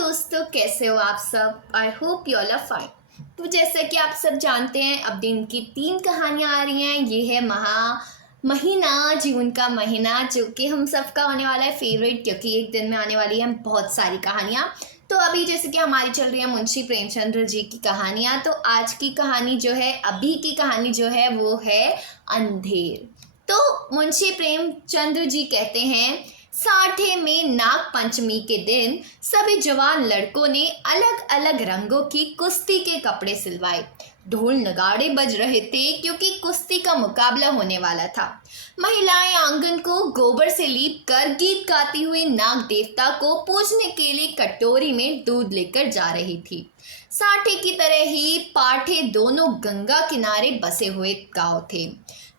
दोस्तों, कैसे हो आप सब। I hope you all are fine. तो जैसा कि आप सब जानते हैं, अब दिन की 3 कहानियां आ रही हैं। ये है महीना, जून का महीना, जो कि हम सबका होने वाला है फेवरेट, क्योंकि एक दिन में आने वाली है बहुत सारी कहानियां। तो अभी जैसे कि हमारी चल रही है मुंशी प्रेमचंद्र जी की कहानियां, तो आज की कहानी जो है, अभी की कहानी जो है वो है अंधेर। तो मुंशी प्रेमचंद्र जी कहते हैं, साठे में नाग पंचमी के दिन सभी जवान लड़कों ने अलग अलग रंगों की कुश्ती के कपड़े सिलवाए। ढोल नगाड़े बज रहे थे क्योंकि कुश्ती का मुकाबला होने वाला था। महिलाएं आंगन को गोबर से लीप कर गीत गाती हुई नाग देवता को पूजने के लिए कटोरी में दूध लेकर जा रही थी। साठे की तरह ही पाठे दोनों गंगा किनारे बसे हुए गांव थे।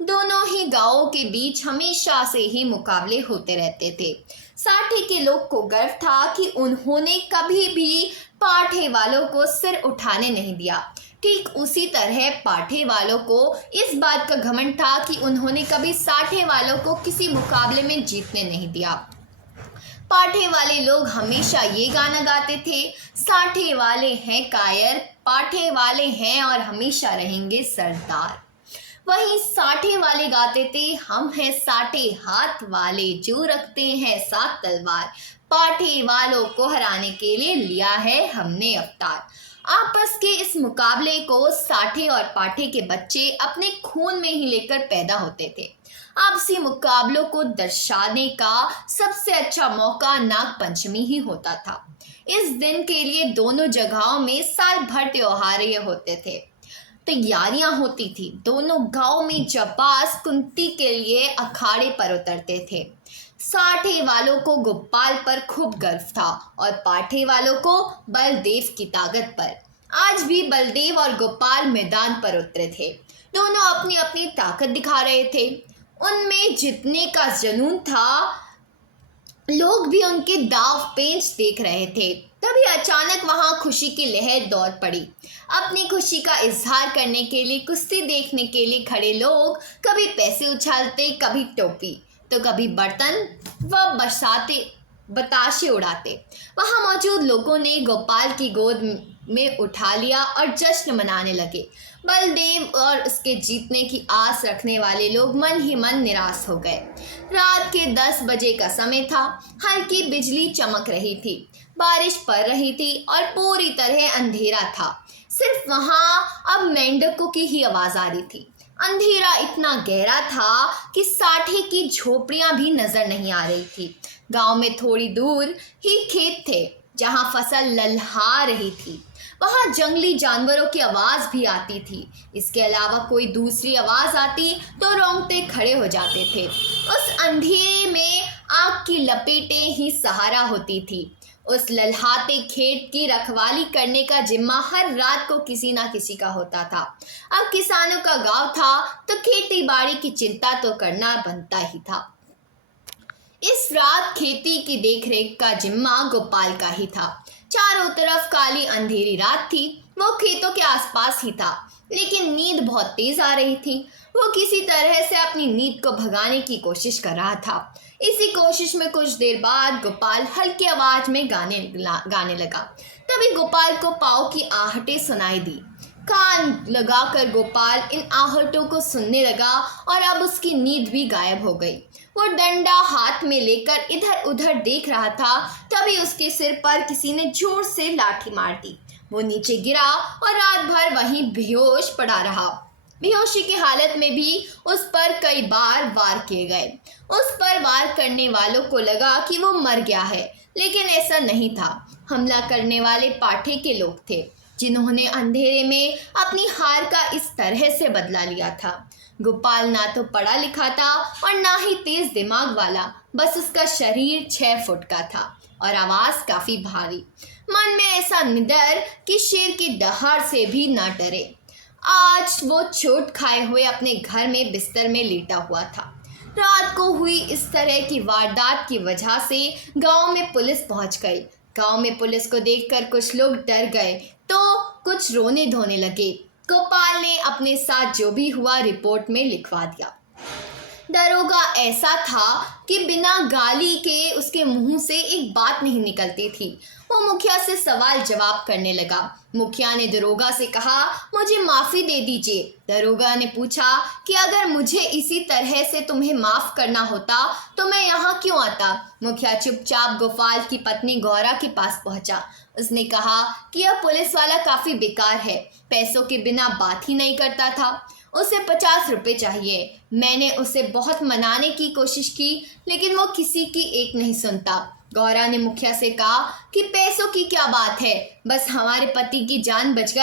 दोनों ही गांवों के बीच हमेशा से ही मुकाबले होते रहते थे। साठे के लोग को गर्व था कि उन्होंने कभी भी पाठे वालों को सिर उठाने नहीं दिया। ठीक उसी तरह पाठे वालों को इस बात का घमंड था कि उन्होंने कभी साठे वालों को किसी मुकाबले में जीतने नहीं दिया। पाठे वाले लोग हमेशा ये गाना गाते थे, साठे वाले हैं कायर, पाठे वाले हैं और हमेशा रहेंगे सरदार। वहीं साठे वाले गाते थे, हम हैं साठे हाथ वाले, जो रखते हैं 7 तलवार, पाठे वालों को हराने के लिए लिया है हमने अवतार। आपस के इस मुकाबले को साठे और पाठे के बच्चे अपने खून में ही लेकर पैदा होते थे। आपसी मुकाबलों को दर्शाने का सबसे अच्छा मौका नाग पंचमी ही होता था। इस दिन के लिए दोनों जगहों में साल भर त्योहार होते थे, तैयारियां होती थी। दोनों गांव में जाबाज कुंती के लिए अखाड़े पर उतरते थे। साठे वालों को गोपाल पर खूब गर्व था और पाठे वालों को बलदेव की ताकत पर। आज भी बलदेव और गोपाल मैदान पर उतरे थे। दोनों अपनी अपनी ताकत दिखा रहे थे। उनमें जीतने का जुनून था। लोग भी उनके दाव पेंच देख रहे थे। तभी अचानक वहां खुशी की लहर दौड़ पड़ी। अपनी खुशी का इजहार करने के लिए कुश्ती देखने के लिए खड़े लोग कभी पैसे उछालते, कभी टोपी, तो कभी बर्तन व बताशे उड़ाते। वहां मौजूद लोगों ने गोपाल की गोद में उठा लिया और जश्न मनाने लगे। बलदेव और उसके जीतने की आस रखने वाले लोग मन ही मन निराश हो गए। रात के 10 बजे का समय था। हल्की बिजली चमक रही थी, बारिश पड़ रही थी और पूरी तरह अंधेरा था। सिर्फ वहां अब मेंढकों की ही आवाज आ रही थी। अंधेरा इतना गहरा था कि साठे की झोपड़ियां भी नजर नहीं आ रही थी। गांव में थोड़ी दूर ही खेत थे जहां फसल ललहा रही थी। वहां जंगली जानवरों की आवाज भी आती थी। इसके अलावा कोई दूसरी आवाज आती तो रोंगटे खड़े हो जाते थे। उस अंधेरे में आग की लपेटें ही सहारा होती थी। उस ललहाते खेत की रखवाली करने का जिम्मा हर रात को किसी ना किसी का होता था। अब किसानों का गांव था तो खेती बाड़ी की चिंता तो करना बनता ही था। इस रात खेती की देखरेख का जिम्मा गोपाल का ही था। चारों तरफ काली अंधेरी रात थी। वो खेतों के आसपास ही था, लेकिन नींद बहुत तेज आ रही थी। वो किसी तरह से अपनी नींद को भगाने की कोशिश कर रहा था। इसी कोशिश में कुछ देर बाद गोपाल हल्की आवाज में गाने लगा। तभी गोपाल को पाँव की आहटें सुनाई दी। कान लगाकर गोपाल इन आहटों को सुनने लगा और अब उसकी नींद भी गायब हो गई। वो डंडा हाथ में लेकर इधर उधर देख रहा था। तभी उसके सिर पर किसी ने जोर से लाठी मार दी। वो नीचे गिरा और रात भर वहीं बेहोश पड़ा रहा। बेहोशी की हालत में भी उस पर कई बार वार किए गए। उस पर वार करने वालों को लगा कि वो मर गया है, लेकिन ऐसा नहीं था। हमला करने वाले पाठे के लोग थे, जिन्होंने अंधेरे में अपनी हार का इस तरह से बदला लिया था। गोपाल ना तो पढ़ा लिखा था और ना ही तेज दिमाग वाला, बस उसका शरीर 6 फुट का था और आवाज काफी भारी। मन में ऐसा निडर कि शेर की दहाड़ से भी ना डरे। आज वो चोट खाए हुए अपने घर में बिस्तर में लेटा हुआ था। रात को हुई इस तरह की वारदात की वजह से गांव में पुलिस पहुंच गई। गांव में पुलिस को देखकर कुछ लोग डर गए तो कुछ रोने धोने लगे। गोपाल ने अपने साथ जो भी हुआ रिपोर्ट में लिखवा दिया। दरोगा ऐसा था कि बिना गाली के उसके मुंह से एक बात नहीं निकलती थी। वो मुखिया से सवाल जवाब करने लगा। मुखिया ने दरोगा से कहा, मुझे माफ़ी दे दीजिए। दरोगा ने पूछा कि अगर मुझे इसी तरह से तुम्हें माफ़ करना होता तो मैं यहाँ क्यों आता। मुखिया चुपचाप गोपाल की पत्नी गौरा के पास पहुंचा। उसने कहा कि यह पुलिस वाला काफ़ी बेकार है, पैसों के बिना बात ही नहीं करता था, उसे 50 रुपये चाहिए। मैंने उसे बहुत मनाने की कोशिश की लेकिन वो किसी की एक नहीं सुनता। गौरा ने मुखिया से कहा कि पैसों की क्या बात है, बस हमारे पति की जान बच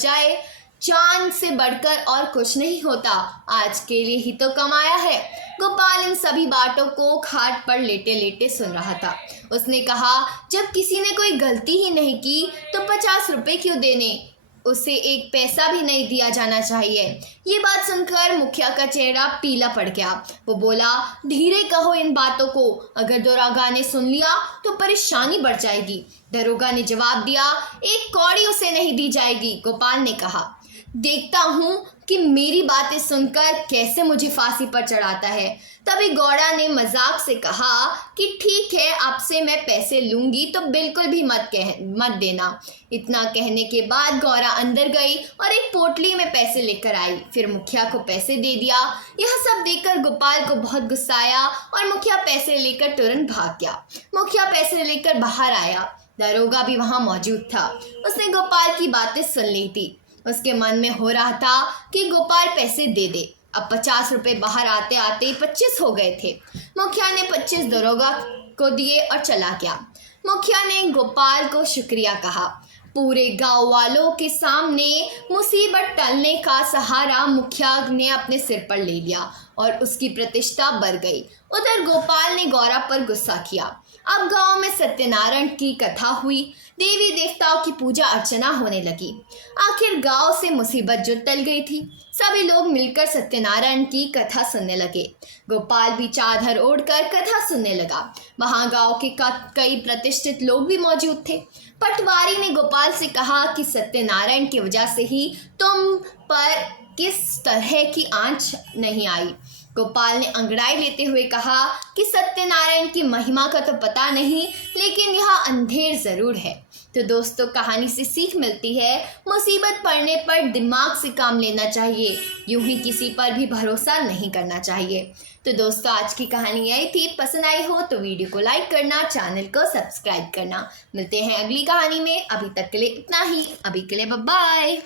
जाए, जान से बढ़कर और कुछ नहीं होता, आज के लिए ही तो कमाया है। गोपाल इन सभी बातों को खाट पर लेटे लेटे सुन रहा था। उसने कहा, जब किसी ने कोई गलती ही नहीं की तो 50 रुपये क्यों देने, उसे एक पैसा भी नहीं दिया जाना चाहिए। ये बात सुनकर मुखिया का चेहरा पीला पड़ गया। वो बोला, धीरे कहो इन बातों को, अगर दरोगा ने सुन लिया तो परेशानी बढ़ जाएगी। दरोगा ने जवाब दिया, एक कौड़ी उसे नहीं दी जाएगी। गोपाल ने कहा, देखता हूँ कि मेरी बातें सुनकर कैसे मुझे फांसी पर चढ़ाता है। तभी गौड़ा ने मजाक से कहा कि ठीक है, आपसे मैं पैसे लूंगी तो बिल्कुल भी मत देना। इतना कहने के बाद गौरा अंदर गई और एक पोटली में पैसे लेकर आई, फिर मुखिया को पैसे दे दिया। यह सब देखकर गोपाल को बहुत गुस्सा आया और मुखिया पैसे लेकर तुरंत भाग गया। मुखिया पैसे लेकर बाहर आया। दरोगा भी वहाँ मौजूद था। उसने गोपाल की बातें सुन ली थी। उसके मन में हो रहा था कि गोपाल पैसे दे दे। अब 50 रुपये बाहर आते आते 25 हो गए थे। मुखिया ने 25 दरोगा को दिए और चला गया। मुखिया ने गोपाल को शुक्रिया कहा। पूरे गांव वालों के सामने मुसीबत टलने का सहारा मुखिया ने अपने सिर पर ले लिया और उसकी प्रतिष्ठा बढ़ गई। उधर गोपाल ने गौरा पर गुस्सा किया। अब गांव में सत्यनारायण की कथा हुई। देवी देवताओं की पूजा अर्चना होने लगी। आखिर गांव से मुसीबत जो टल गई थी। सभी लोग मिलकर सत्यनारायण की कथा सुनने लगे। गोपाल भी चादर ओढ़कर कथा सुनने लगा। वहां गांव के कई प्रतिष्ठित लोग भी मौजूद थे। पटवारी ने गोपाल से कहा कि सत्यनारायण की वजह से ही तुम पर किस तरह की आंच नहीं आई। गोपाल ने अंगड़ाई लेते हुए कहा कि सत्यनारायण की महिमा का तो पता नहीं, लेकिन यह अंधेर जरूर है। तो दोस्तों, कहानी से सीख मिलती है, मुसीबत पड़ने पर दिमाग से काम लेना चाहिए, यूं ही किसी पर भी भरोसा नहीं करना चाहिए। तो दोस्तों, आज की कहानी यही थी। पसंद आई हो तो वीडियो को लाइक करना, चैनल को सब्सक्राइब करना। मिलते हैं अगली कहानी में। अभी तक के लिए इतना ही। अभी के लिए बाय बाय।